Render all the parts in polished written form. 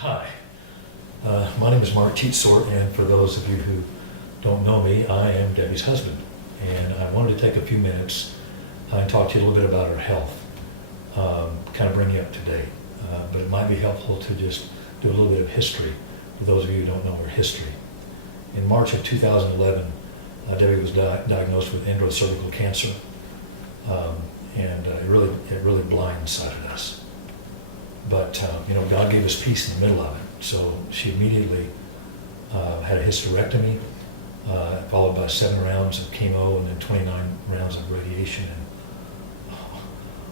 Hi, my name is Tietsort, and for those of you who don't know me, I am Debbie's husband. And I wanted to take a few minutes and talk to you a little bit about her health, kind of bring you up to date. But it might be helpful to just do a little bit of history for those of you who don't know her history. In March of 2011, Debbie was diagnosed with endocervical cancer, and it really blindsided us. But God gave us peace in the middle of it. So she immediately had a hysterectomy, followed by 7 rounds of chemo and then 29 rounds of radiation. And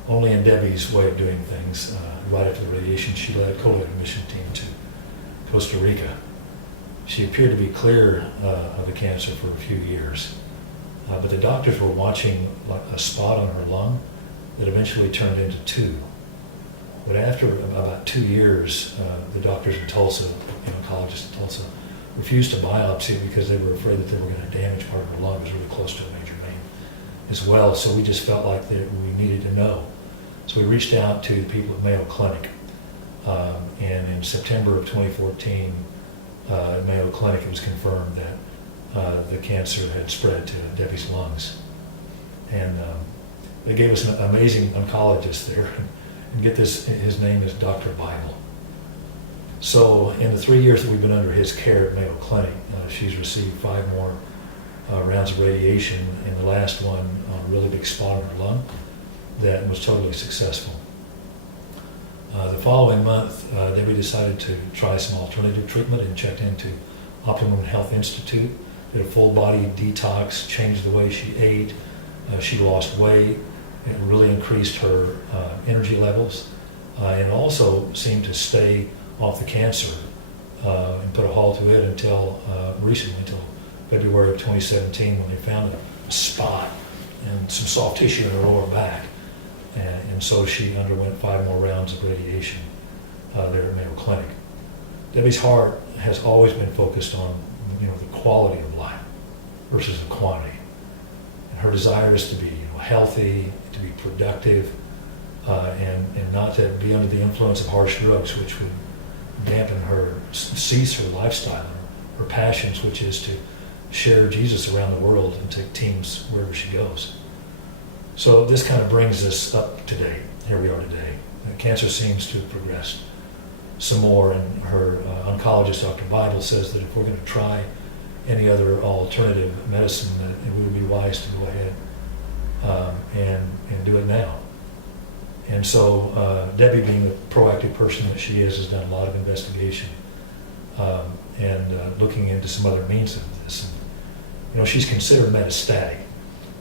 only in Debbie's way of doing things, right after the radiation, she led a co-led mission team to Costa Rica. She appeared to be clear of the cancer for a few years, but the doctors were watching a spot on her lung that eventually turned into 2. But after about 2 years, the doctors in Tulsa, the oncologists in Tulsa, refused to biopsy because they were afraid that they were going to damage part of her lung. It was really close to a major vein as well. So we just felt like that we needed to know. So we reached out to the people at Mayo Clinic. And in September of 2014, at Mayo Clinic, it was confirmed that the cancer had spread to Debbie's lungs. And they gave us an amazing oncologist there. And get this, his name is Dr. Bible. So in the 3 years that we've been under his care at Mayo Clinic, she's received 5 more rounds of radiation, and the last one on a really big spot on her lung that was totally successful. The following month, Debbie decided to try some alternative treatment and checked into Optimum Health Institute, did a full body detox, changed the way she ate, she lost weight. It really increased her energy levels, and also seemed to stay off the cancer and put a halt to it until recently, until February of 2017, when they found a spot and some soft tissue in her lower back. And so she underwent 5 more rounds of radiation there at Mayo Clinic. Debbie's heart has always been focused on the quality of life versus the quantity. And her desire is to be healthy, to be productive, and not to be under the influence of harsh drugs, which would dampen her, cease her lifestyle, her passions, which is to share Jesus around the world and take teams wherever she goes. So this kind of brings us up to date. Here we are today. Cancer seems to have progressed some more, and her oncologist, Dr. Bible, says that if we're going to try any other alternative medicine, that it would be wise to go ahead and do it now. And so Debbie, being the proactive person that she is, has done a lot of investigation and looking into some other means of this. And, she's considered metastatic.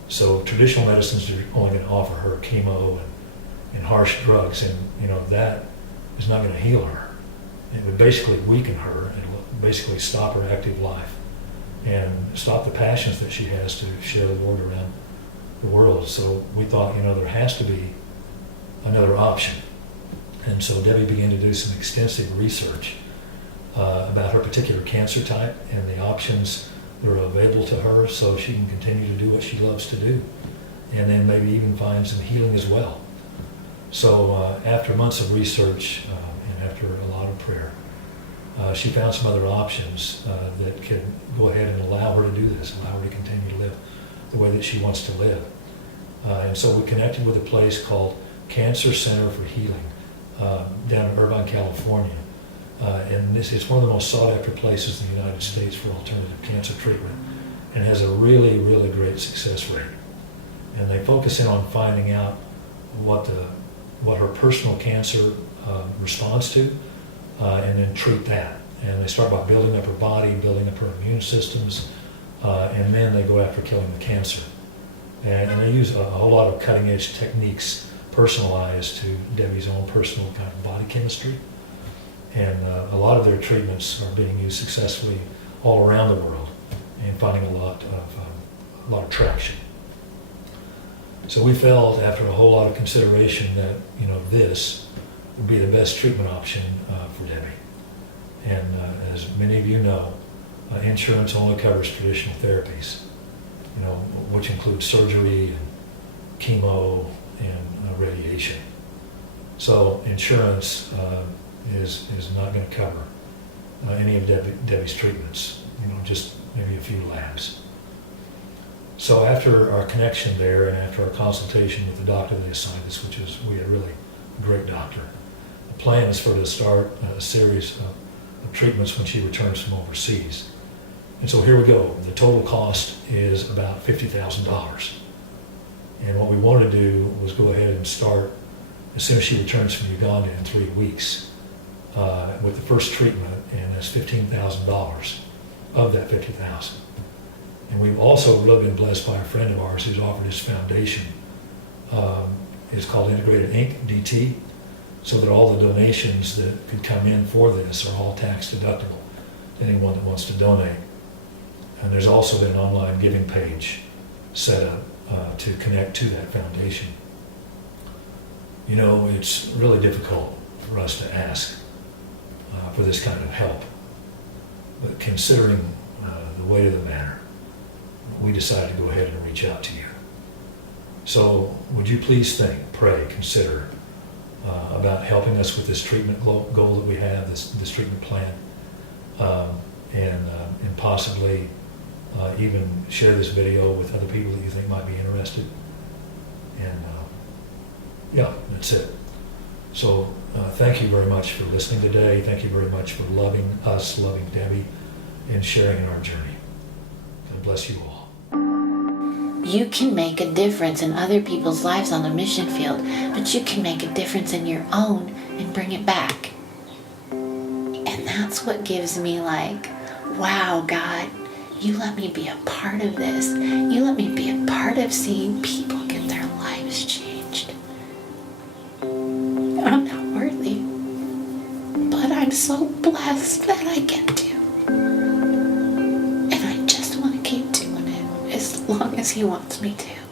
So traditional medicines are only going to offer her chemo and harsh drugs, and that is not going to heal her. It would basically weaken her. It will basically stop her active life and stop the passions that she has to share the Lord around the world. So we thought, there has to be another option. And so Debbie began to do some extensive research about her particular cancer type and the options that are available to her, so she can continue to do what she loves to do, and then maybe even find some healing as well. So after months of research and after a lot of prayer, she found some other options that could go ahead and allow her to do this, allow her to continue to live the way that she wants to live. And so we connected with a place called Cancer Center for Healing down in Irvine, California. And it's one of the most sought-after places in the United States for alternative cancer treatment, and has a really, really great success rate. And they focus in on finding out what her personal cancer responds to, and then treat that. And they start by building up her body, building up her immune systems, and then they go after killing the cancer. And they use a whole lot of cutting-edge techniques personalized to Debbie's own personal kind of body chemistry. And a lot of their treatments are being used successfully all around the world and finding a lot of traction. So we felt, after a whole lot of consideration, that this would be the best treatment option for Debbie. And as many of you know, insurance only covers traditional therapies, which include surgery and chemo and radiation. So insurance is not going to cover any of Debbie's treatments, just maybe a few labs. So after our connection there and after our consultation with the doctor that assigned us, we had really a great doctor, the plan is for her to start a series of treatments when she returns from overseas. And so here we go. The total cost is about $50,000. And what we want to do was go ahead and start as soon as she returns from Uganda in 3 weeks with the first treatment, and that's $15,000 of that $50,000. And we've also really been blessed by a friend of ours who's offered his foundation. It's called Integrated Inc., DT, so that all the donations that could come in for this are all tax deductible to anyone that wants to donate. And there's also been an online giving page set up to connect to that foundation. It's really difficult for us to ask for this kind of help. But considering the weight of the matter, we decided to go ahead and reach out to you. So would you please think, pray, consider about helping us with this treatment goal that we have, this treatment plan, and possibly even share this video with other people that you think might be interested. And yeah, that's it. So thank you very much for listening today. Thank you very much for loving us, loving Debbie, and sharing in our journey. God bless you all. You can make a difference in other people's lives on the mission field, but you can make a difference in your own and bring it back. And that's what gives me wow, God, you let me be a part of this. You let me be a part of seeing people get their lives changed. I'm not worthy, but I'm so blessed that I get to. And I just want to keep doing it as long as He wants me to.